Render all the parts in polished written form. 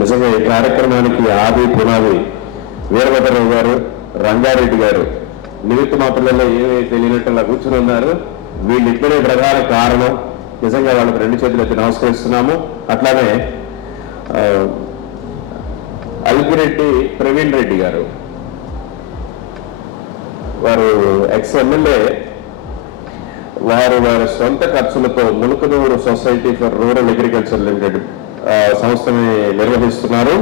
నిజంగా ఈ కార్యక్రమానికి ఆది పునాది వీరభద్రరావు గారు, రంగారెడ్డి గారు నిమిత్త మాత్రలలో ఏమీ తెలియనట్టులా కూర్చుని ఉన్నారు. వీళ్ళిద్దరే ప్రధాన కారణం. నిజంగా వాళ్ళకి 2 చేతులు ఎత్తి నమస్కరిస్తున్నాము. అట్లానే అల్గిరెడ్డి ప్రవీణ్ రెడ్డి గారు, వారు ఎక్స్ ఎమ్మెల్యే, వారి సొంత ఖర్చులతో Mulukanuru society for rural agriculture limited సంస్థని నిర్వహిస్తున్నారు.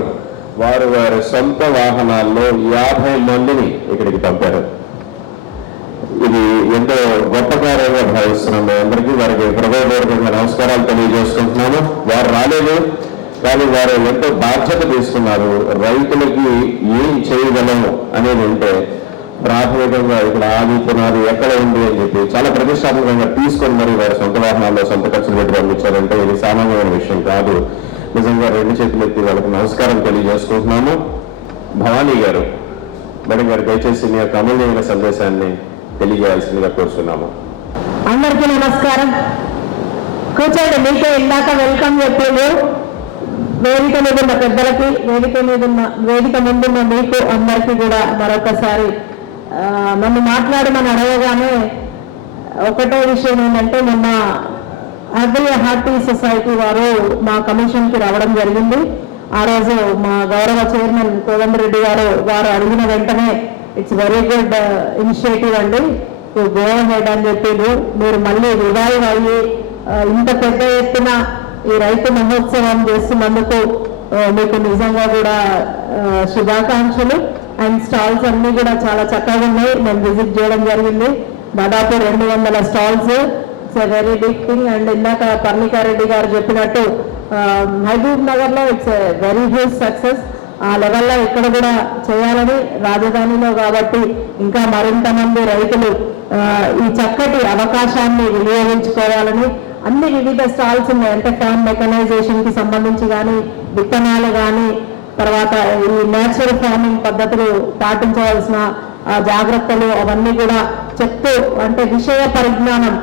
వారి సొంత వాహనాల్లో 50 మందిని ఇక్కడికి పంపారు. ఇది ఎంతో గొప్ప కార్యంగా భావిస్తున్నాము. అందరికీ వారికి హృదయపూర్వకంగా నమస్కారాలు తెలియజేసుకుంటున్నాను. వారు రాలేదు, కానీ వారు ఎంతో బాధ్యత తీసుకున్నారు. రైతులకి ఏం చేయగలము అనేది అంటే ప్రాథమికంగా ఇక్కడ ఆది పునాది ఎక్కడ ఉంది అని చెప్పి చాలా ప్రతిష్టాత్మకంగా తీసుకొని మరి వారి సొంత వాహనాల్లో సొంత ఖర్చులు పెట్టి పంపించారంటే ఇది సామాన్యమైన విషయం కాదు. నిజంగా 2 చేతులు ఎత్తి వాళ్ళకి నమస్కారం తెలియజేసుకుంటున్నాము. భవానీ గారు, మేడం గారు, దయచేసి మీ యొక్క అమూల్యమైన సందేశాన్ని తెలియజేయాల్సిందిగా కోరుతున్నాము. అందరికీ నమస్కారం. కూర్చోండి. మీకే ఇందాక వెల్కమ్ చెప్పారు. వేదిక మీద ఉన్న పెద్దలకి, వేదిక ముందున్న మీకు అందరికీ కూడా మరొకసారి నన్ను మాట్లాడమని అడగగానే ఒకటే విషయం ఏంటంటే, మొన్న అగ్రి హార్టీ సొసైటీ వారు మా కమిషన్కి రావడం జరిగింది. ఆ రోజు మా గౌరవ చైర్మన్ కోదండరెడ్డి వారు అడిగిన వెంటనే ఇట్స్ వెరీ గుడ్ ఇనిషియేటివ్ అండి, గో హెడ్ అని చెప్పారు. మీరు మళ్ళీ రివైవ్ అయ్యి ఇంత పెద్ద ఎత్తున ఈ రైతు మహోత్సవం చేస్తున్నందుకు మీకు నిజంగా కూడా శుభాకాంక్షలు. అండ్ స్టాల్స్ అన్నీ కూడా చాలా చక్కగా ఉన్నాయి. మేము విజిట్ చేయడం జరిగింది. దాదాపు 200 stalls. It's a very big thing. And ఇందాక పర్ణికారెడ్డి గారు చెప్పినట్టు మహబూబ్ నగర్లో it's a very huge success. ఆ లెవెల్లో ఇక్కడ కూడా చేయాలని, రాజధానిలో కాబట్టి ఇంకా మరింత మంది రైతులు ఈ చక్కటి అవకాశాన్ని వినియోగించుకోవాలని అన్ని వివిధ స్టాల్స్ ఉన్నాయి. అంటే ఫార్మ్ మెకనైజేషన్కి సంబంధించి కానీ, విత్తనాలు కానీ, తర్వాత ఈ నేచురల్ ఫార్మింగ్ పద్ధతులు పాటించవలసిన జాగ్రత్తలు అవన్నీ కూడా చెప్తూ, అంటే విషయ పరిజ్ఞానం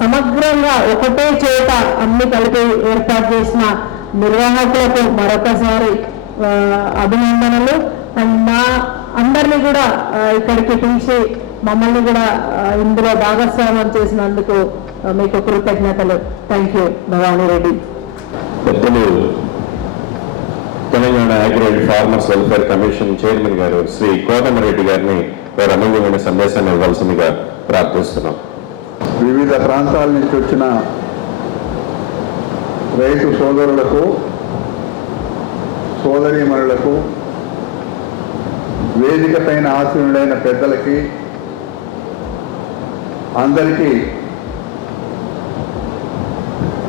సమగ్రంగా ఒకటే చోట అన్ని కలిపి ఏర్పాటు చేసిన నిర్వాహకులకు మరొకసారి అభినందనలు. అండ్ మా అందరినీ కూడా ఇక్కడికి పిలిచి మమ్మల్ని కూడా ఇందులో భాగస్వామ్యం చేసినందుకు మీకు కృతజ్ఞతలు. Thank you. భవానీ రెడ్డి. పెద్దలు Telangana agriculture farmers welfare commission chairman గారు శ్రీ కోదండరెడ్డి గారిని వారు అమూల్యమైన సందేశాన్ని ఇవ్వాల్సిందిగా ప్రార్థిస్తున్నాం. వివిధ ప్రాంతాల నుంచి వచ్చిన రైతు సోదరులకు, సోదరీమణులకు, వేదిక పైన ఆసీనులైన పెద్దలకి అందరికీ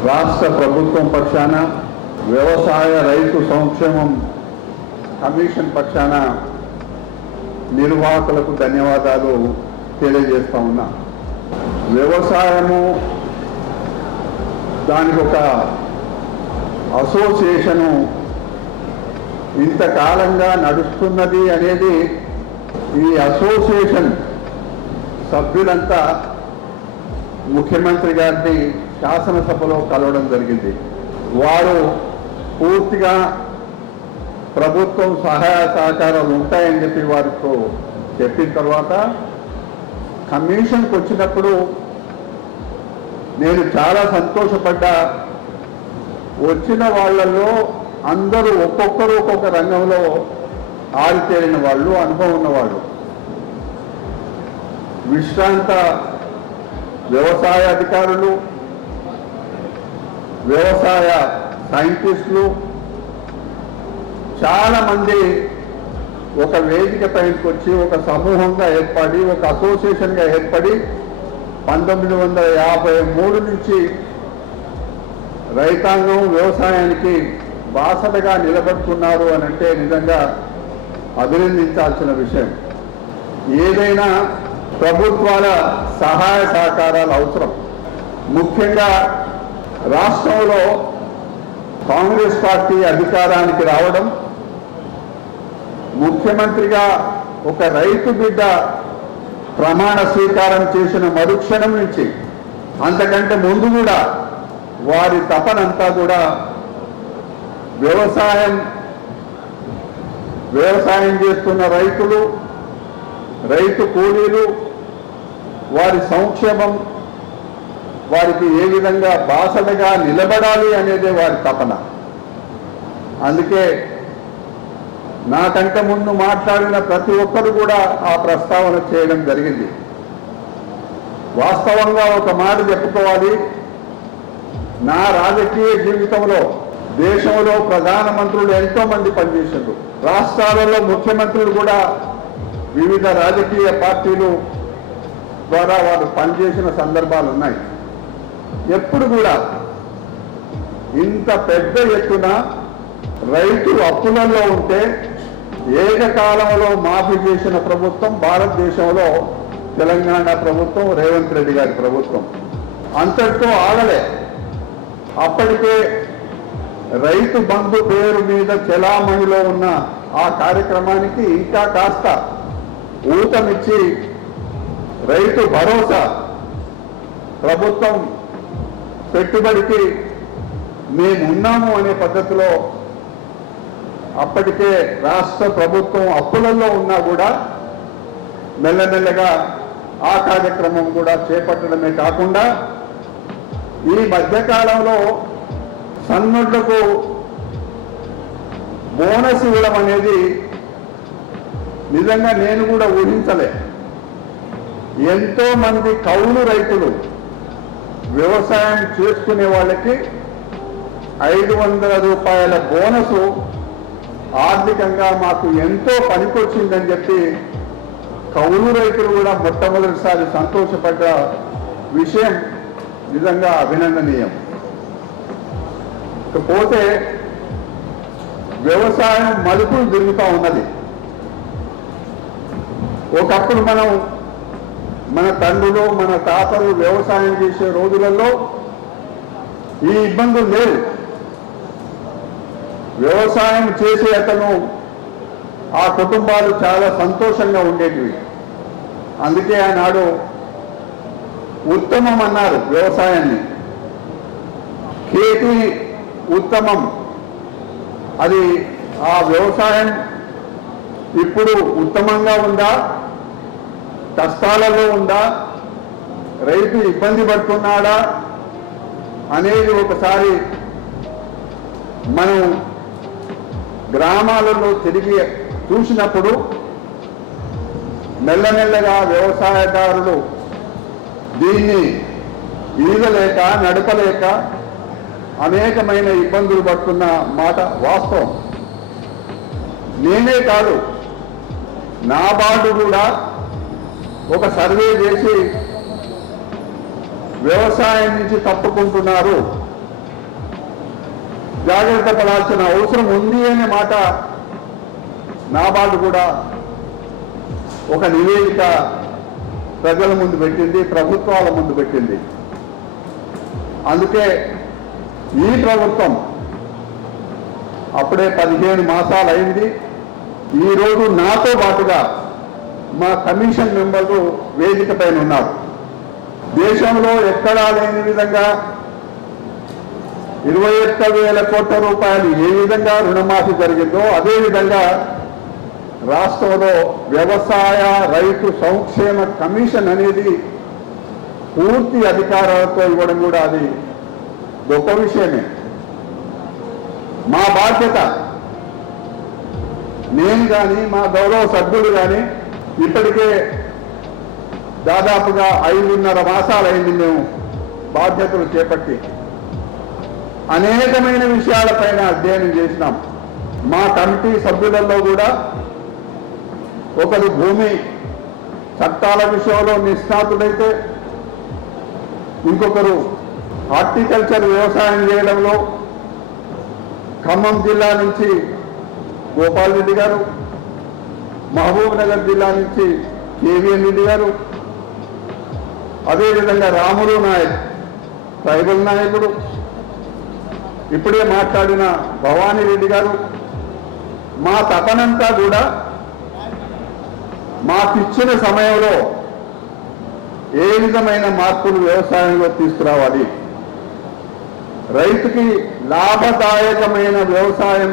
రాష్ట్ర ప్రభుత్వం పక్షాన, వ్యవసాయ రైతు సంక్షేమం కమిషన్ పక్షాన నిర్వాహకులకు ధన్యవాదాలు తెలియజేస్తా ఉన్నా. వ్యవసాయము దానికి ఒక అసోసియేషను ఇంతకాలంగా నడుస్తున్నది అనేది ఈ అసోసియేషన్ సభ్యులంతా ముఖ్యమంత్రి గారిని శాసనసభలో కలవడం జరిగింది. వారు పూర్తిగా ప్రభుత్వం సహాయ సహకారాలు ఉంటాయని చెప్పి వారితో చెప్పిన తర్వాత కమిషన్కి వచ్చినప్పుడు నేను చాలా సంతోషపడ్డా. వచ్చిన వాళ్ళల్లో అందరూ ఒక్కొక్కరు ఒక్కొక్క రంగంలో ఆరితేరిన వాళ్ళు, అనుభవం ఉన్నవాళ్ళు, విశ్రాంత వ్యవసాయ అధికారులు, వ్యవసాయ సైంటిస్టులు చాలామంది ఒక వేదిక పైకి వచ్చి ఒక సమూహంగా ఏర్పడి, ఒక అసోసియేషన్గా ఏర్పడి 1953 నుంచి రైతాంగం వ్యవసాయానికి బాసటగా నిలబడుతున్నారు అని అంటే నిజంగా అభినందించాల్సిన విషయం. ఏదైనా ప్రభుత్వాల సహాయ సహకారాలు అవసరం. ముఖ్యంగా రాష్ట్రంలో కాంగ్రెస్ పార్టీ అధికారానికి రావడం, ముఖ్యమంత్రిగా ఒక రైతు బిడ్డ ప్రమాణ స్వీకారం చేసిన మరుక్షణం నుంచి, అంతకంటే ముందు కూడా వారి తపనంతా కూడా వ్యవసాయం వ్యవసాయం చేస్తున్న రైతులు, రైతు కూలీలు, వారి సంక్షేమం, వారికి ఏ విధంగా బాసటగా నిలబడాలి అనేదే వారి తపన. అందుకే నాకంటే ముందు మాట్లాడిన ప్రతి ఒక్కరు కూడా ఆ ప్రస్తావన చేయడం జరిగింది. వాస్తవంగా ఒక మాట చెప్పుకోవాలి, నా రాజకీయ జీవితంలో దేశంలో ప్రధానమంత్రులు ఎంతో మంది పనిచేశారు. రాష్ట్రాలలో ముఖ్యమంత్రులు కూడా వివిధ రాజకీయ పార్టీలు ద్వారా వారు పనిచేసిన సందర్భాలు ఉన్నాయి. ఎప్పుడు కూడా ఇంత పెద్ద ఎత్తున రైతు అప్పులలో ఉంటే ఏకకాలంలో మాఫీ చేసిన ప్రభుత్వం భారతదేశంలో తెలంగాణ ప్రభుత్వం, రేవంత్ రెడ్డి గారి ప్రభుత్వం. అంతటితో ఆగలే. అప్పటికే రైతు బంధు పేరు మీద చెలామణిలో ఉన్న ఆ కార్యక్రమానికి ఇంకా కాస్త ఊతమిచ్చి రైతు భరోసా ప్రభుత్వం పెట్టుబడికి మేమున్నాము అనే పద్ధతిలో అప్పటికే రాష్ట్ర ప్రభుత్వం అప్పులలో ఉన్నా కూడా మెల్లమెల్లగా ఆ కార్యక్రమం కూడా చేపట్టడమే కాకుండా ఈ మధ్యకాలంలో సన్నడ్లకు బోనస్ ఇవ్వడం అనేది నిజంగా నేను కూడా ఊహించలే. ఎంతో మంది కౌలు రైతులు వ్యవసాయం చేసుకునే వాళ్ళకి 500 రూపాయల బోనసు ఆర్థికంగా మాకు ఎంతో పనికొచ్చిందని చెప్పి కౌలు రైతులు కూడా మొట్టమొదటిసారి సంతోషపడ్డ విషయం నిజంగా అభినందనీయం. ఇకపోతే వ్యవసాయం మలుపులు తిరుగుతూ ఉన్నది. ఒకప్పుడు మన తండ్రులు, మన తాతలు వ్యవసాయం చేసే రోజులలో ఈ ఇబ్బందులు లేవు. వ్యవసాయం చేసే అతను ఆ కుటుంబాలు చాలా సంతోషంగా ఉండేటివి. అందుకే ఆనాడు ఉత్తమం అన్నారు వ్యవసాయాన్ని. ఖేతి ఉత్తమం. అది ఆ వ్యవసాయం ఇప్పుడు ఉత్తమంగా ఉందా, కష్టాలలో ఉందా, రైతు ఇబ్బంది పడుతున్నాడా అనేది ఒకసారి మనం గ్రామాలలో తిరిగి చూసినప్పుడు మెల్లమెల్లగా వ్యవసాయదారులు దీన్ని ఈదలేక నడపలేక అనేకమైన ఇబ్బందులు పడుతున్న మాట వాస్తవం. నేనే కాదు, నాబార్డు కూడా ఒక సర్వే చేసి వ్యవసాయం నుంచి తప్పుకుంటున్నారు, జాగ్రత్త పడాల్సిన అవసరం ఉంది అనే మాట నాబార్డు కూడా ఒక నివేదిక ప్రజల ముందు పెట్టింది, ప్రభుత్వాల ముందు పెట్టింది. అందుకే ఈ ప్రభుత్వం అప్పుడే 15 మాసాలు అయింది. ఈరోజు నాతో పాటుగా మా కమిషన్ మెంబర్లు వేదిక పైన ఉన్నారు. దేశంలో ఎక్కడా లేని విధంగా 21,000 కోట్ల రూపాయలు ఏ విధంగా రుణమాఫీ జరిగిందో అదేవిధంగా రాష్ట్రంలో వ్యవసాయ రైతు సంక్షేమ కమిషన్ అనేది పూర్తి అధికారాలతో ఇవ్వడం కూడా అది గొప్ప విషయమే. మా బాధ్యత, నేను కానీ మా గౌరవ సభ్యులు కానీ ఇప్పటికే దాదాపుగా 5.5 మాసాలైంది మేము బాధ్యతలు చేపట్టి. అనేకమైన విషయాలపైన అధ్యయనం చేసినాం. మా కమిటీ సభ్యులలో కూడా ఒకరు భూమి చట్టాల విషయంలో నిష్ణాతుడైతే, ఇంకొకరు హార్టికల్చర్ వ్యవసాయం చేయడంలో ఖమ్మం జిల్లా నుంచి గోపాల్ రెడ్డి గారు, మహబూబ్ నగర్ జిల్లా నుంచి కేవీఎన్ రెడ్డి గారు, అదేవిధంగా రాములు నాయక్ ట్రైబల్ నాయకుడు, ఇప్పుడే మాట్లాడిన భవానీ రెడ్డి గారు. మా తపనంతా కూడా మాకిచ్చిన సమయంలో ఏ విధమైన మార్పులు వ్యవసాయంలో తీసుకురావాలి, రైతుకి లాభదాయకమైన వ్యవసాయం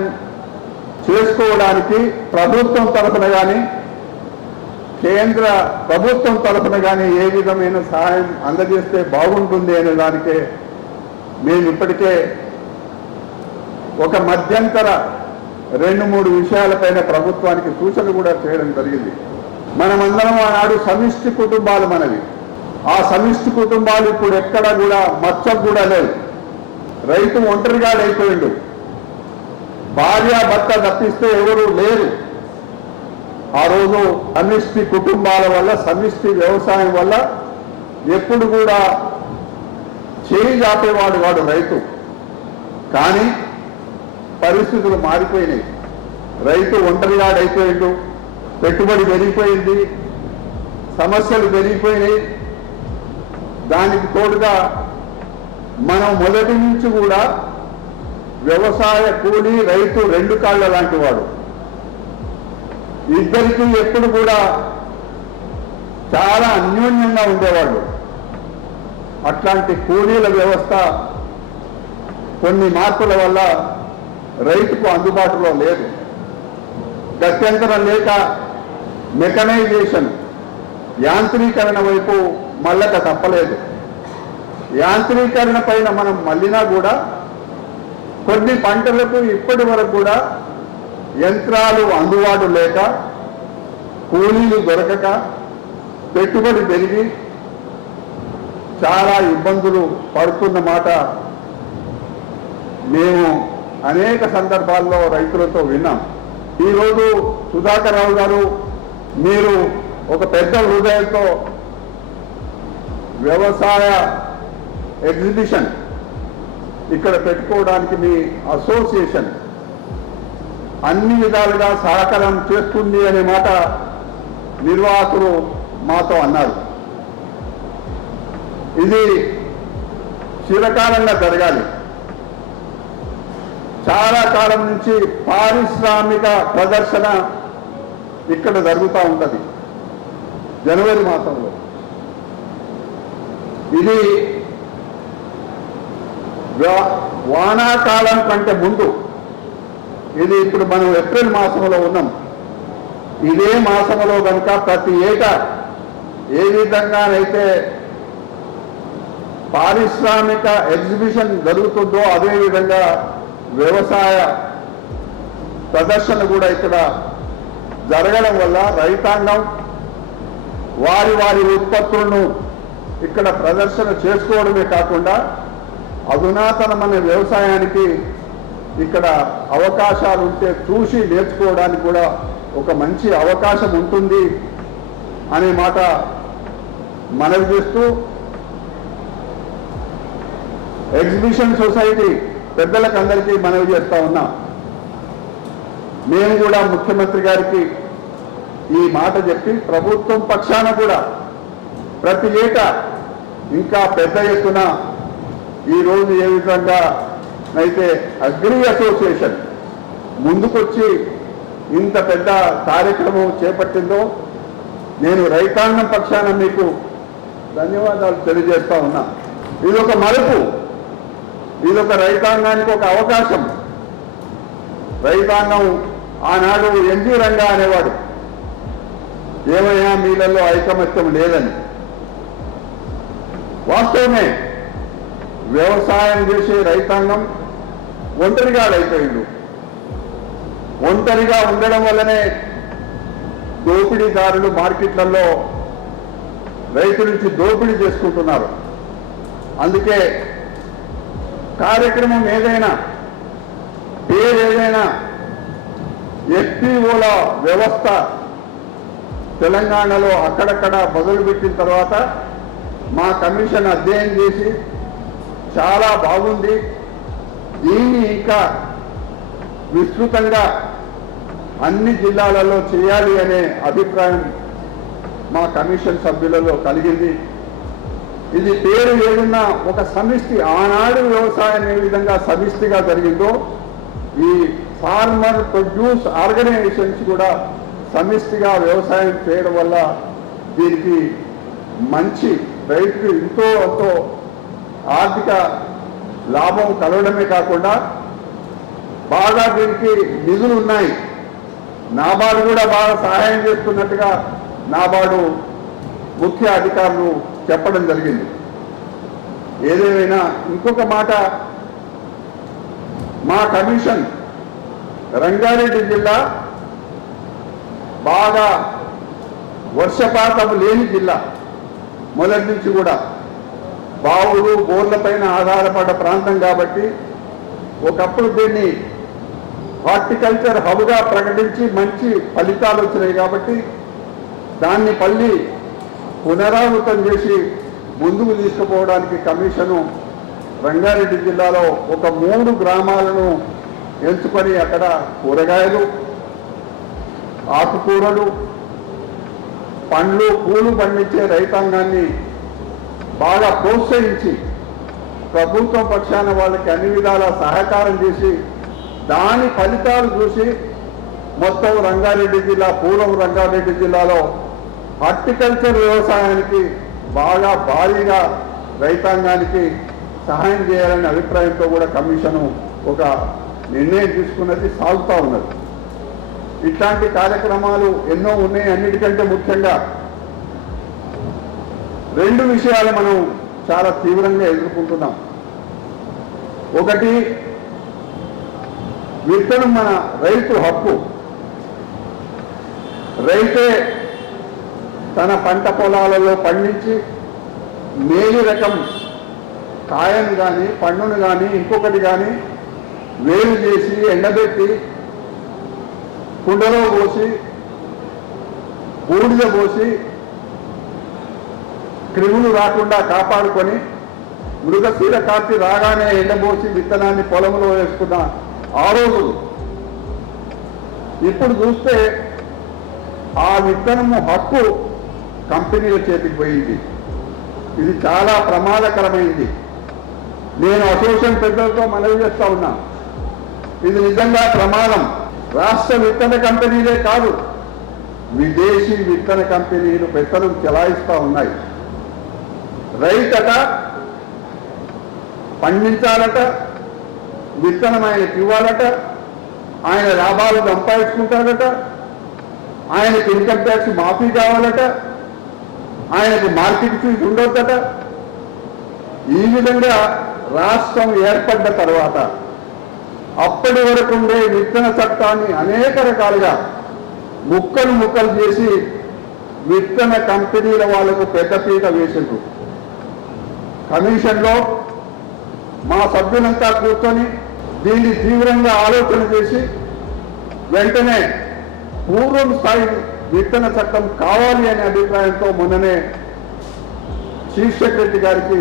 చేసుకోవడానికి ప్రభుత్వం తరఫున కానీ కేంద్ర ప్రభుత్వం తరఫున కానీ ఏ విధమైన సహాయం అందజేస్తే బాగుంటుంది అనే దానికే మేము ఇప్పటికే ఒక మధ్యంతర 2-3 విషయాలపైన ప్రభుత్వానికి సూచనలు కూడా చేయడం జరిగింది. మనమందరం ఆనాడు సమిష్టి కుటుంబాలు మనవి. ఆ సమిష్టి కుటుంబాలు ఇప్పుడు ఎక్కడ కూడా మచ్చకు కూడా లేవు. రైతు ఒంటరిగా అయిపోయిండు. భార్య భర్త తప్పిస్తే ఎవరు లేరు. ఆ రోజు సమిష్టి కుటుంబాల వల్ల, సమిష్టి వ్యవసాయం వల్ల ఎప్పుడు కూడా చేయి జాపేవాడు వాడు రైతు. కానీ పరిస్థితులు మారిపోయినాయి. రైతు ఒంటరిగా అయిపోయిండు. పెట్టుబడి పెరిగిపోయింది, సమస్యలు పెరిగిపోయినాయి. దానికి తోడుగా మనం మొదటి నుంచి కూడా వ్యవసాయ కూలీ రైతు 2 కాళ్ళ లాంటి వాడు. ఇద్దరికీ ఎప్పుడు కూడా చాలా అన్యోన్యంగా ఉండేవాళ్ళు. అట్లాంటి కూలీల వ్యవస్థ కొన్ని మార్పుల వల్ల రైతుకు అందుబాటులో లేదు. గత్యంతరం లేక మెకనైజేషన్, యాంత్రీకరణ వైపు మళ్ళక తప్పలేదు. యాంత్రీకరణ పైన మనం మళ్ళినా కూడా కొన్ని పంటలకు ఇప్పటి వరకు కూడా యంత్రాలు అందుబాటు లేక, కూలీలు దొరకక, పెట్టుబడి పెరిగి చాలా ఇబ్బందులు పడుతున్న మాట మేము అనేక సందర్భాల్లో రైతులతో విన్నాం. ఈరోజు సుధాకర్ రావు గారు, మీరు ఒక పెద్ద హృదయంతో వ్యవసాయ ఎగ్జిబిషన్ ఇక్కడ పెట్టుకోవడానికి మీ అసోసియేషన్ అన్ని విధాలుగా సహకారం చేస్తుంది అనే మాట నిర్వాహకులు మాతో అన్నారు. ఇది చిరకాలంగా జరగాలి. చాలా కాలం నుంచి పారిశ్రామిక ప్రదర్శన ఇక్కడ జరుగుతూ ఉంటుంది జనవరి మాసంలో. ఇది వానాకాలం కంటే ముందు, ఇది ఇప్పుడు మనం ఏప్రిల్ మాసంలో ఉన్నాం. ఇదే మాసంలో కనుక ప్రతి ఏటా ఏ విధంగానైతే పారిశ్రామిక ఎగ్జిబిషన్ జరుగుతుందో అదేవిధంగా వ్యవసాయ ప్రదర్శన కూడా ఇక్కడ జరగడం వల్ల రైతాంగం వారి వారి ఉత్పత్తులను ఇక్కడ ప్రదర్శన చేసుకోవడమే కాకుండా అధునాతనమైన వ్యవసాయానికి ఇక్కడ అవకాశాలు ఉంటే చూసి నేర్చుకోవడానికి కూడా ఒక మంచి అవకాశం ఉంటుంది అనే మాట మనవి చేస్తూ, ఎగ్జిబిషన్ సొసైటీ పెద్దలకు అందరికీ మనవి చేస్తా ఉన్నా. మేము కూడా ముఖ్యమంత్రి గారికి ఈ మాట చెప్పి ప్రభుత్వం పక్షాన కూడా ప్రతి ఏటా ఇంకా పెద్ద ఎత్తున ఈరోజు ఏ విధంగా అయితే అగ్రి అసోసియేషన్ ముందుకొచ్చి ఇంత పెద్ద కార్యక్రమం చేపట్టిందో నేను రైతాంగం పక్షాన మీకు ధన్యవాదాలు తెలియజేస్తా ఉన్నా. ఇదొక మలుపు, ఇదొక రైతాంగానికి ఒక అవకాశం. రైతాంగం ఆనాడు ఎన్జీ రంగా అనేవాడు, ఏమయ్యా మీలలో ఐకమత్యం లేదని. వాస్తవమే, వ్యవసాయం చేసే రైతాంగం ఒంటరిగా అయిపోయిండు. ఒంటరిగా ఉండడం వల్లనే దోపిడీదారులు మార్కెట్లలో రైతు నుంచి దోపిడీ చేసుకుంటున్నారు. అందుకే కార్యక్రమం ఏదైనా, పేరు ఏదైనా, ఎఫ్పిఓల వ్యవస్థ తెలంగాణలో అక్కడక్కడ మొదలుపెట్టిన తర్వాత మా కమిషన్ అధ్యయనం చేసి చాలా బాగుంది, దీన్ని ఇంకా విస్తృతంగా అన్ని జిల్లాలలో చేయాలి అనే అభిప్రాయం మా కమిషన్ సభ్యులలో కలిగింది. ఇది పేరు ఏదన్నా ఒక సమిష్టి, ఆనాడు వ్యవసాయం ఏ విధంగా సమిష్టిగా జరిగిందో ఈ ఫార్మర్ ప్రొడ్యూస్ ఆర్గనైజేషన్స్ కూడా సమిష్టిగా వ్యవసాయం చేయడం వల్ల దీనికి మంచి రైతుకు ఎంతో ఆర్థిక లాభం కలగడమే కాకుండా బాగా దీనికి నిధులు ఉన్నాయి, నాబార్డు కూడా బాగా సహాయం చేస్తున్నట్టుగా నాబార్డు ముఖ్య అధికారులు చెప్పడం జరిగింది. ఏదేమైనా ఇంకొక మాట, మా కమిషన్ రంగారెడ్డి జిల్లా బాగా వర్షపాతం లేని జిల్లా, మొదటి నుంచి కూడా బావులు బోర్లపైన ఆధారపడ్డ ప్రాంతం కాబట్టి ఒకప్పుడు దీన్ని హార్టికల్చర్ హబ్గా ప్రకటించి మంచి ఫలితాలు వచ్చినాయి కాబట్టి దాన్ని మళ్ళీ పునరావృతం చేసి ముందుకు తీసుకుపోవడానికి కమిషను రంగారెడ్డి జిల్లాలో ఒక 3 గ్రామాలను ఎంచుకొని అక్కడ కూరగాయలు, ఆకుకూరలు, పండ్లు, పూలు పండించే రైతాంగాన్ని బాగా ప్రోత్సహించి ప్రభుత్వం పక్షాన వాళ్ళకి అన్ని విధాల సహకారం చేసి దాని ఫలితాలు చూసి మొత్తం రంగారెడ్డి జిల్లా, పూర్వం రంగారెడ్డి జిల్లాలో హార్టికల్చర్ వ్యవసాయానికి బాగా భారీగా రైతాంగానికి సహాయం చేయాలనే అభిప్రాయంతో కూడా కమిషను ఒక నిర్ణయం తీసుకున్నది, సాగుతూ ఉన్నది. ఇట్లాంటి కార్యక్రమాలు ఎన్నో ఉన్నాయి. అన్నిటికంటే ముఖ్యంగా 2 విషయాలు మనం చాలా తీవ్రంగా ఎదుర్కొంటున్నాం. ఒకటి, విత్తనం మన రైతు హక్కు. రైతే తన పంట పొలాలలో పండించి మేలు రకం కాయను కానీ పండును కానీ ఇంకొకటి కానీ వేలు చేసి ఎండబెట్టి కుండలో పోసి బూడిద పోసి క్రిములు రాకుండా కాపాడుకొని మృగశీల కార్తీ రాగానే ఎండబోసి విత్తనాన్ని పొలంలో వేసుకున్న ఆ రోజులు ఇప్పుడు చూస్తే ఆ విత్తనము హక్కు కంపెనీల చేతికి పోయింది. ఇది చాలా ప్రమాదకరమైంది. నేను అసోసియేషన్ పెద్దలతో మనవి చేస్తా ఉన్నా, ఇది నిజంగా ప్రమాదం. రాష్ట్ర విత్తన కంపెనీలే కాదు, విదేశీ విత్తన కంపెనీలు పెత్తనం చెలాయిస్తూ ఉన్నాయి. రైతట పండించాలట, విత్తనం ఆయనకి ఇవ్వాలట, ఆయన లాభాలు సంపాదించుకుంటాడట, ఆయనకు ఇన్కమ్ ట్యాక్స్ మాఫీ కావాలట, ఆయనకు మార్కెట్ ఫీజు ఉండొద్దట. ఈ విధంగా రాష్ట్రం ఏర్పడ్డ తర్వాత అప్పటి వరకు ఉండే విత్తన చట్టాన్ని అనేక రకాలుగా ముక్కలు చేసి విత్తన కంపెనీల వాళ్లకు పెద్దపీట వేసిండ్రు. కమిషన్లో మా సభ్యులంతా కూర్చొని దీన్ని తీవ్రంగా ఆలోచన చేసి వెంటనే పూర్వం స్థాయి విత్తన చట్టం కావాలి అనే అభిప్రాయంతో మొన్ననే చీఫ్ సెక్రటరీ గారికి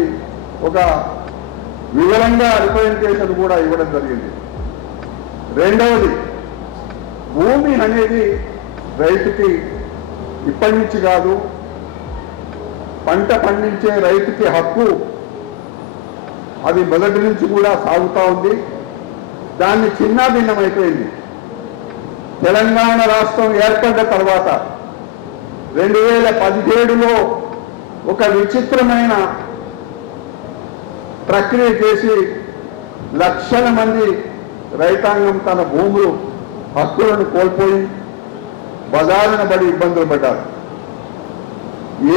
ఒక వివరంగా రిప్రజెంటేషన్ కూడా ఇవ్వడం జరిగింది. రెండవది, భూమి అనేది రైతుకి ఇప్పటి నుంచి కాదు, పంట పండించే రైతుకి హక్కు. అది మొదటి నుంచి కూడా సాగుతూ ఉంది. దాన్ని చిన్నాభిన్నమైపోయింది. తెలంగాణ రాష్ట్రం ఏర్పడ్డ తర్వాత 2017లో ఒక విచిత్రమైన ప్రక్రియ చేసి లక్షల మంది రైతాంగం తన భూములు హక్కులను కోల్పోయి బజారున పడి ఇబ్బందులు పడ్డారు.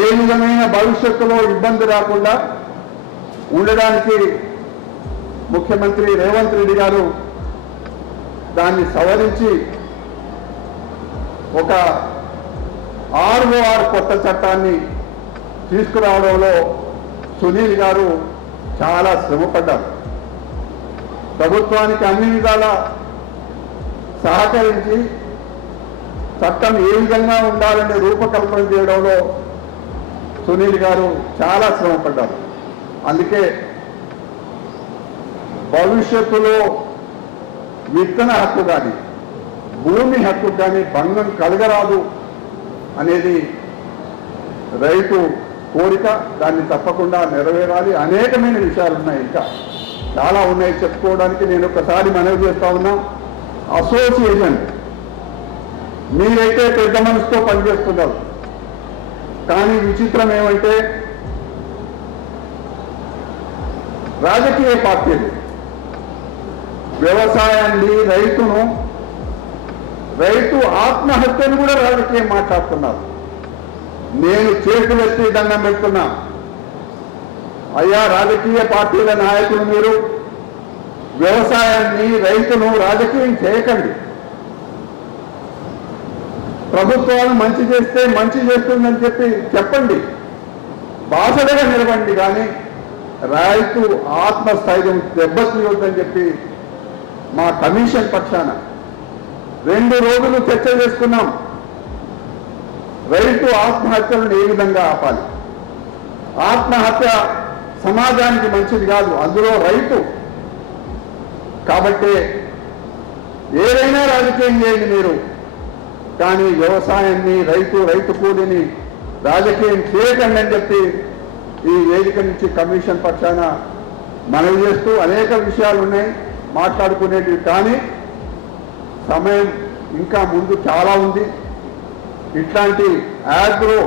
ఏ విధమైన భవిష్యత్తులో ఇబ్బంది రాకుండా ఉండడానికి ముఖ్యమంత్రి రేవంత్ రెడ్డి గారు దాన్ని సవరించి ఒక ROR కొత్త చట్టాన్ని తీసుకురావడంలో సునీల్ గారు చాలా శ్రమపడ్డారు. ప్రభుత్వానికి అన్ని విధాల సహకరించి చట్టం ఏ విధంగా ఉండాలని రూపకల్పన చేయడంలో సునీల్ గారు చాలా శ్రమపడ్డారు. అందుకే భవిష్యత్తులో విత్తన హక్కు కానీ భూమి హక్కు కానీ భంగం కలగరాదు అనేది రైతు కోరిక. దాన్ని తప్పకుండా నెరవేరాలి. అనేకమైన విషయాలు ఉన్నాయి, ఇంకా చాలా ఉన్నాయి చెప్పుకోవడానికి. నేను ఒకసారి మనవి చేస్తా ఉన్నా, అసోసియేషన్ మీరైతే పెద్ద మనసుతో పనిచేస్తున్నారు, కానీ విచిత్రం ఏమంటే రాజకీయ పార్టీలు వ్యవసాయాన్ని, రైతును, రైతు ఆత్మహత్యను కూడా రాజకీయం మాట్లాడుతున్నారు. నేను చేతులెత్తి దండం పెడుతున్నా, అయ్యా రాజకీయ పార్టీల నాయకులు, మీరు వ్యవసాయాన్ని, రైతును రాజకీయం చేయకండి. ప్రభుత్వాలు మంచి చేస్తే మంచి చేస్తుందని చెప్పండి, బాసడగా నిలవండి. కానీ రైతు ఆత్మస్థైర్యం దెబ్బతీయొద్దని చెప్పి మా కమిషన్ పక్షాన 2 రోజులు చర్చ చేసుకున్నాం. రైతు ఆత్మహత్యలను ఏ విధంగా ఆపాలి? ఆత్మహత్య సమాజానికి మంచిది కాదు, అందులో రైతు. కాబట్టి ఏదైనా రాజకీయం చేయండి మీరు, కానీ వ్యవసాయాన్ని, రైతు కూలిని రాజకీయం చేయకండి అని చెప్పి ఈ వేదిక నుంచి కమిషన్ పక్షాన మనవి చేస్తూ, అనేక విషయాలు ఉన్నాయి మాట్లాడుకునేటివి, కానీ సమయం ఇంకా ముందు చాలా ఉంది. ఇట్లాంటి ఆగ్రో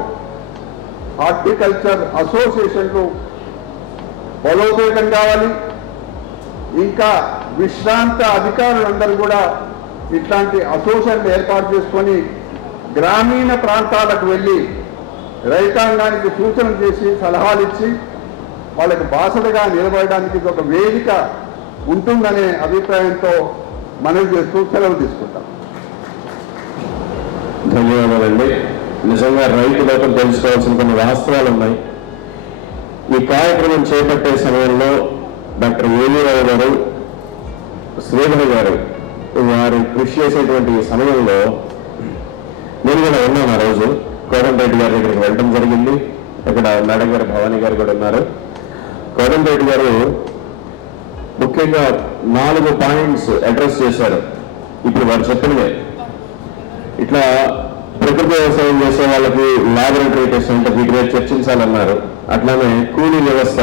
హార్టికల్చర్ అసోసియేషన్లు బలోపేతం కావాలి. ఇంకా విశ్రాంత అధికారులందరూ కూడా ఇట్లాంటి అసోసియేషన్లు ఏర్పాటు చేసుకొని గ్రామీణ ప్రాంతాలకు వెళ్ళి రైతాంగానికి సూచనలు చేసి సలహాలు ఇచ్చి వాళ్ళకి బాసటగా నిలబడడానికి ఇది ఒక వేదిక ఉంటుందనే అభిప్రాయంతో మనవి చేస్తూ సెలవు తీసుకుంటాం. ధన్యవాదాలండి. నిజంగా రైతు లోపల తెలుసుకోవాల్సిన కొన్ని వాస్తవాలు ఉన్నాయి. ఈ కార్యక్రమం చేపట్టే సమయంలో డాక్టర్ ఏవీరావు గారు, శ్రీధర్ గారు వారు కృషి చేసేటువంటి సమయంలో నేను కూడా ఉన్నాను. ఆ రోజు కోదండరెడ్డి గారి దగ్గరికి వెళ్ళడం జరిగింది. ఇక్కడ మేడం గారు, భవానీ గారు కూడా ఉన్నారు. కోదండరెడ్డి గారు ముఖ్యంగా 4 పాయింట్స్ అడ్రస్ చేశారు. ఇప్పుడు వారు చెప్పినవే, ఇట్లా ప్రకృతి వ్యవసాయం చేసే వాళ్ళకి లాబొరేటరీ టెస్ట్ అంటే వీటి మీద చర్చించాలన్నారు. అట్లానే కూలీ వ్యవస్థ,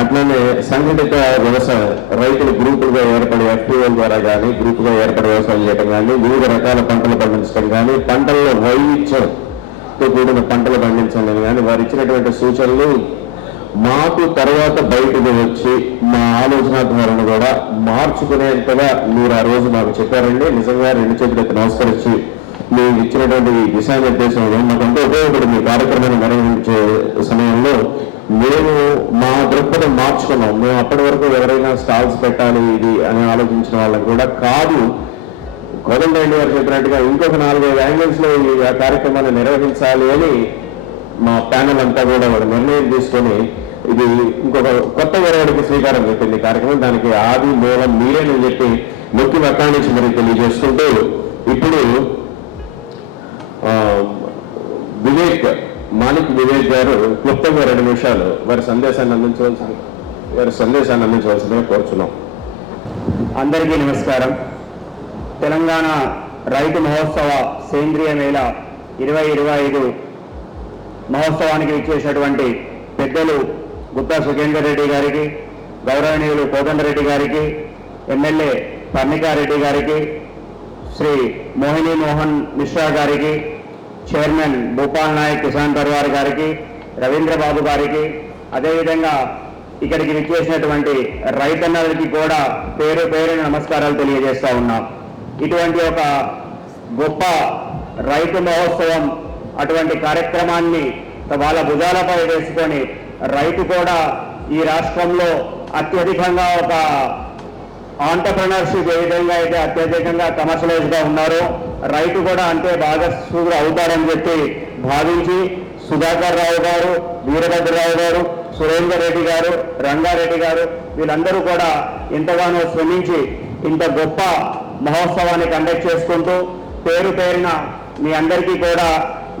అట్లానే సంఘటిత వ్యవసాయం, రైతులు గ్రూపులుగా ఏర్పడి FPO ద్వారా కానీ గ్రూపుగా ఏర్పడి వ్యవసాయం చేయడం కానీ, వివిధ రకాల పంటలు పండించడం కానీ, పంటల్లో వైవిధ్యంతో కూడిన పంటలు పండించడం కానీ, వారు ఇచ్చినటువంటి సూచనలు మాకు తర్వాత బయటకు వచ్చి మా ఆలోచన ధోరణి కూడా మార్చుకునేంతగా మీరు ఆ రోజు మాకు చెప్పారండి. నిజంగా 2 చేతులకి నమస్కరించి మీరు ఇచ్చినటువంటి దిశానిర్దేశం మాకంటే ఉపయోగపడింది. కార్యక్రమాన్ని నిర్వహించే సమయంలో మేము మా దృక్పథం మార్చుకున్నాం. మేము అప్పటి వరకు ఎవరైనా స్టాల్స్ పెట్టాలి ఇది అని ఆలోచించిన వాళ్ళకి కూడా కాదు, కోదండరెడ్డి గారు చెప్పినట్టుగా ఇంకొక 4-5 యాంగిల్స్ లో ఈ కార్యక్రమాన్ని నిర్వహించాలి అని మా ప్యానల్ అంతా కూడా ఒక నిర్ణయం తీసుకొని ఇది ఇంకొక కొత్త ఒరవడికి శ్రీకారం చెప్పింది కార్యక్రమం. దానికి ఆది మూలం మీరేనని చెప్పి నొక్కి వక్కాణించి మరి తెలియజేసుకుంటూ, ఇప్పుడు మాణిక్ వివేక్ గారు క్లుప్తంగా 2 నిమిషాలు వారి సందేశాన్ని అందించవలసిందిగా కోరుచున్నాం. అందరికీ నమస్కారం. తెలంగాణ రైతు మహోత్సవ సేంద్రియ మేళ 2025 మహోత్సవానికి ఇచ్చేసినటువంటి పెద్దలు గుత్తా సుఖేందర్ రెడ్డి గారికి, గౌరవనీయులు కోదండరెడ్డి గారికి, ఎమ్మెల్యే పర్ణికారెడ్డి గారికి, శ్రీ మోహిని మోహన్ మిశ్రా గారికి, చైర్మన్ భూపాల్ నాయక్ కిసాన్ పరివార్ గారికి, రవీంద్రబాబు గారికి, అదేవిధంగా ఇక్కడికి విచ్చేసినటువంటి రైతన్నలకి కూడా పేరు పేరున నమస్కారాలు తెలియజేస్తా ఉన్నాం. ఇటువంటి ఒక గొప్ప రైతు మహోత్సవం, అటువంటి కార్యక్రమాన్ని వాళ్ళ భుజాలపై వేసుకొని రైతు కూడా ఈ రాష్ట్రంలో అత్యధికంగా ఒక ఆంటర్ప్రినర్షిప్ ఏ విధంగా అయితే అత్యధికంగా కమర్షియలైజ్ గా ఉన్నారో, రైతు కూడా అంతే భాగస్వాములు అవుతారని చెప్పి భావించి సుధాకర్ రావు గారు, వీరభద్రరావు గారు, సురేందర్ రెడ్డి గారు, రంగారెడ్డి గారు వీళ్ళందరూ కూడా ఎంతగానో శ్రమించి ఇంత గొప్ప మహోత్సవాన్ని కండక్ట్ చేసుకుంటూ పేరు పేరున మీ అందరికీ కూడా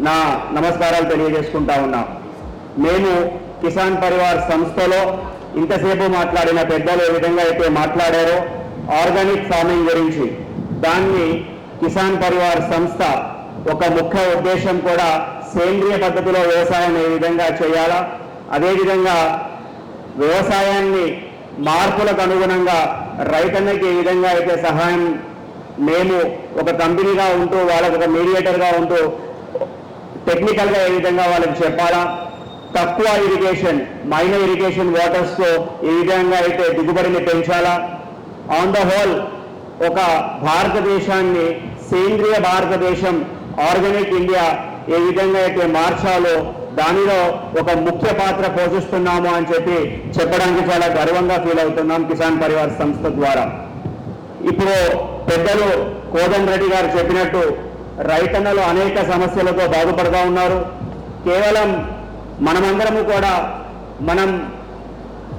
నా నమస్కారాలు తెలియజేసుకుంటా ఉన్నాం. మేము కిసాన్ పరివార్ సంస్థలో ఇంతసేపు మాట్లాడిన పెద్దలు ఏ విధంగా అయితే మాట్లాడారో ఆర్గానిక్ ఫార్మింగ్ గురించి, దాన్ని కిసాన్ పరివార్ సంస్థ ఒక ముఖ్య ఉద్దేశం కూడా సేంద్రియ పద్ధతిలో వ్యవసాయం ఏ విధంగా చేయాలా, అదేవిధంగా వ్యవసాయాన్ని మార్పులకు అనుగుణంగా రైతన్నకి ఏ విధంగా అయితే సహాయం మేము ఒక కంపెనీగా ఉంటూ వాళ్ళకు ఒక మీడియేటర్గా ఉంటూ టెక్నికల్గా ఏ విధంగా వాళ్ళకి చెప్పాలా, తక్కువ ఇరిగేషన్ మైనర్ ఇరిగేషన్ వాటర్స్తో ఏ విధంగా అయితే దిగుబడిని పెంచాలా, ఆన్ ద హోల్ ఒక భారతదేశాన్ని సేంద్రియ భారతదేశం, ఆర్గానిక్ ఇండియా ఏ విధంగా అయితే మార్చాలో దానిలో ఒక ముఖ్య పాత్ర పోషిస్తున్నాము అని చెప్పడానికి చాలా గర్వంగా ఫీల్ అవుతున్నాం కిసాన్ పరివార్ సంస్థ ద్వారా. ఇప్పుడు పెద్దలు కోదండ రెడ్డి గారు చెప్పినట్టు రైతన్నలు అనేక సమస్యలతో బాధపడుతూ ఉన్నారు. కేవలం మనమందరము కూడా మనం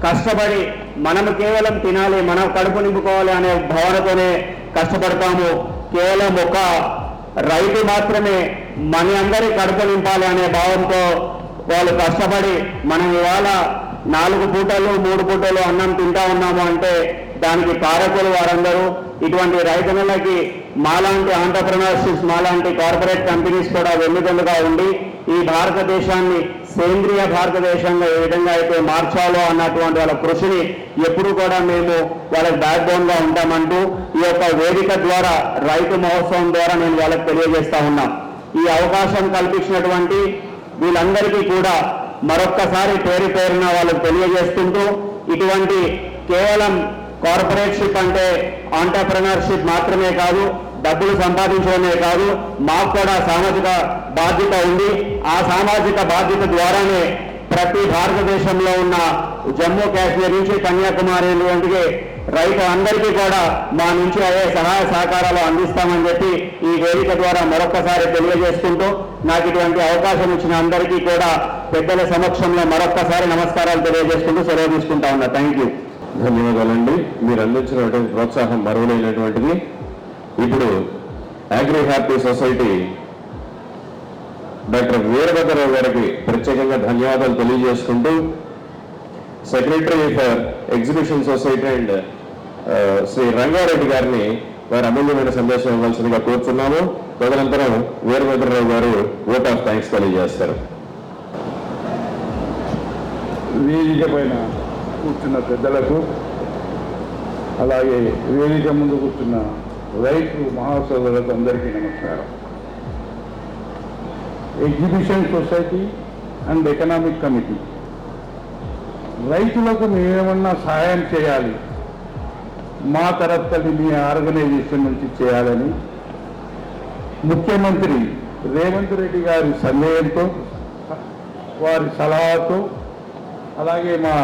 కష్టపడి మనము కేవలం తినాలి, మన కడుపు నింపుకోవాలి అనే భావనతోనే కష్టపడతాము. కేవలం ఒక రైతు మాత్రమే మన అందరి కడుపు నింపాలి అనే భావంతో వాళ్ళు కష్టపడి మనం ఇవాళ 4 పూటలు 3 పూటలు అన్నం తింటా ఉన్నాము అంటే దానికి కారకులు వారందరూ. ఇటువంటి రైతన్నలకి మాలాంటి ఆంటర్ప్రినర్షిప్స్, మాలాంటి కార్పొరేట్ కంపెనీస్ కూడా వెన్నుదన్నుగా ఉండి ఈ భారతదేశాన్ని సేంద్రియ భారతదేశంగా ఏ విధంగా అయితే మార్చాలో అన్నటువంటి వాళ్ళ కృషిని ఎప్పుడు కూడా మేము వాళ్ళకి బ్యాక్ బోన్గా ఉంటామంటూ ఈ యొక్క వేదిక ద్వారా రైతు మహోత్సవం ద్వారా నేను వాళ్ళకి తెలియజేస్తా ఉన్నా. ఈ అవకాశం కల్పించినటువంటి వీళ్ళందరికీ కూడా మరొక్కసారి పేరు పేరున వాళ్ళకి తెలియజేస్తుంటూ, ఇటువంటి కేవలం కార్పొరేట్షిప్ అంటే ఆంటర్ప్రినర్షిప్ మాత్రమే కాదు, డబ్బులు సంపాదించడమే కాదు, మాకు కూడా సామాజిక బాధ్యత ఉంది. ఆ సామాజిక బాధ్యత ద్వారానే ప్రతి భారతదేశంలో ఉన్న జమ్మూ కాశ్మీర్ నుంచి కన్యాకుమారి వంటికి రైతు అందరికీ కూడా మా నుంచి అయ్యే సహాయ సహకారాలు అందిస్తామని చెప్పి ఈ వేదిక ద్వారా మరొక్కసారి తెలియజేసుకుంటూ, నాకు ఇటువంటి అవకాశం ఇచ్చిన అందరికీ కూడా పెద్దల సమక్షంలో మరొక్కసారి నమస్కారాలు తెలియజేసుకుంటూ సెలవు తీసుకుంటా ఉన్నా. Thank you. ధన్యవాదాలండి. మీరు అందించినటువంటి ప్రోత్సాహం మరువలేనటువంటిది. ఇప్పుడు agri happy society doctor Veerabhadra Rao గారికి ప్రత్యేకంగా ధన్యవాదాలు తెలియజేసుకుంటూ, secretary for exhibition society and Shri Ranga Reddy గారిని వారి అమూల్యమైన సందేశం ఇవ్వాల్సిందిగా కోరుతున్నాము. తదనంతరం వీరభద్రరావు గారు ఓట్ ఆఫ్ థ్యాంక్స్ తెలియజేస్తారు. వేదిక పైన కూర్చున్న పెద్దలకు, అలాగే వేదిక ముందు కూర్చున్న రైతు మహాసోదరులకు అందరికీ నమస్కారం. Exhibition society and economic committee రైతులకు మేమేమన్నా సహాయం చేయాలి, మా తరఫున మీ ఆర్గనైజేషన్ నుంచి చేయాలని ముఖ్యమంత్రి రేవంత్ రెడ్డి గారి సందేహంతో, వారి సలహాతో, అలాగే మా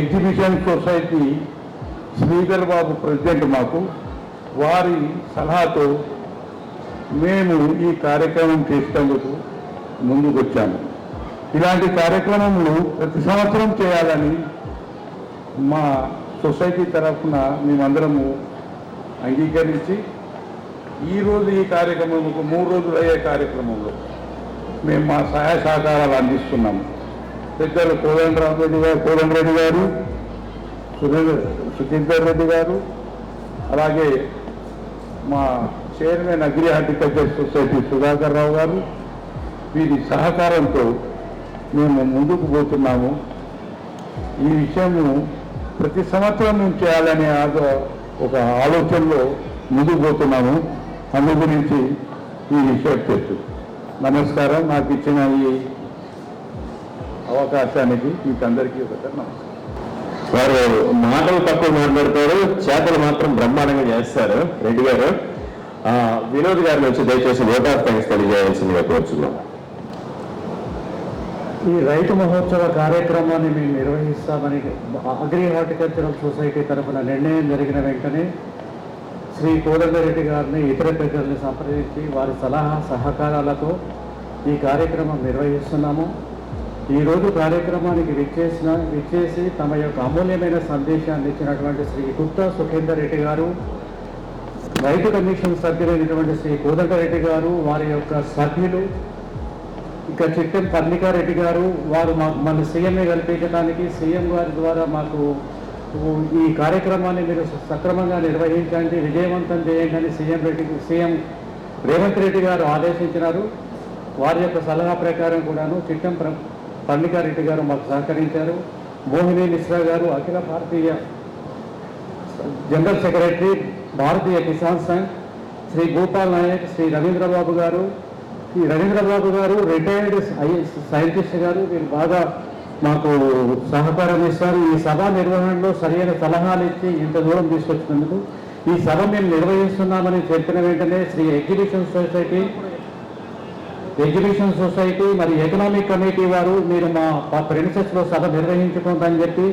exhibition society Sridhar Babu president మాకు వారి సలహాతో మేము ఈ కార్యక్రమం చేసేందుకు ముందుకు వచ్చాము. ఇలాంటి కార్యక్రమములు ప్రతి సంవత్సరం చేయాలని మా సొసైటీ తరఫున మేమందరము అంగీకరించి ఈరోజు ఈ కార్యక్రమంకు 3 రోజులు అయ్యే కార్యక్రమంలో మేము మా సహాయ సహకారాలు అందిస్తున్నాము. పెద్దలు కోదండ రెడ్డి గారు, సుఖేందర్ రెడ్డి గారు, అలాగే మా chairman agri horticulture society Sudhakar Rao గారు, వీరి సహకారంతో మేము ముందుకు పోతున్నాము. ఈ విషయము ప్రతి సంవత్సరం మేము చేయాలనే ఒక ఆలోచనలో ముందుకు పోతున్నాము. అందు గురించి ఈ విషయం తెలుసు. నమస్కారం. నాకు ఇచ్చిన ఈ అవకాశానికి మీకు అందరికీ ఒకసారి నమస్కారం. వారు మాటలు తక్కువ మాట్లాడతారు, చేతలు మాత్రం బ్రహ్మాండంగా చేస్తారు. రెడ్డి గారు, వినోద్ గారిని వచ్చి దయచేసి ఓట్ ఆఫ్ థ్యాంక్స్ తెలియజేయాల్సిందిగా కోరుచున్నాం. ఈ రైతు మహోత్సవ కార్యక్రమాన్ని మేము నిర్వహిస్తామని అగ్రి హార్టికల్చరల్ సొసైటీ తరఫున నిర్ణయం జరిగిన వెంటనే శ్రీ కోదండరెడ్డి గారిని, ఇతర పెద్దల్ని సంప్రదించి వారి సలహా సహకారాలతో ఈ కార్యక్రమం నిర్వహిస్తున్నాము. ఈరోజు కార్యక్రమానికి విచ్చేసి తమ యొక్క అమూల్యమైన సందేశాన్ని ఇచ్చినటువంటి శ్రీ గుప్తా సుఖేందర్ రెడ్డి గారు, రైతు కమిషన్ సభ్యులైనటువంటి శ్రీ కోదండరెడ్డి గారు, వారి యొక్క సభ్యులు, ఇక చిట్టెం పర్ణికారెడ్డి గారు, వారు మన సీఎంఏ కల్పించడానికి సీఎం గారి ద్వారా మాకు ఈ కార్యక్రమాన్ని మీరు సక్రమంగా నిర్వహించండి, విజయవంతం చేయండి అని సీఎం రేవంత్ రెడ్డి గారు ఆదేశించినారు. వారి యొక్క సలహా ప్రకారం కూడాను చిట్టెం పర్ణికారెడ్డి గారు మాకు సహకరించారు. మోహిని మిశ్రా గారు, అఖిల భారతీయ జనరల్ సెక్రటరీ, భారతీయ కిసాన్ సంఘ్, శ్రీ గోపాల్ నాయక్, శ్రీ రవీంద్రబాబు గారు. ఈ రవీంద్రబాబు గారు రిటైర్డ్ సైంటిస్ట్ గారు. వీరు బాగా మాకు సహకారం ఇస్తారు. ఈ సభ నిర్వహణలో సరైన సలహాలు ఇచ్చి ఇంత దూరం తీసుకొచ్చినందుకు, ఈ సభ మేము నిర్వహిస్తున్నామని చెప్పిన వెంటనే శ్రీ ఎగ్జిబిషన్ సొసైటీ మరి ఎకనామిక్ కమిటీ వారు మీరు మా ప్రిన్సెస్లో సభ నిర్వహించుకుంటారని చెప్పి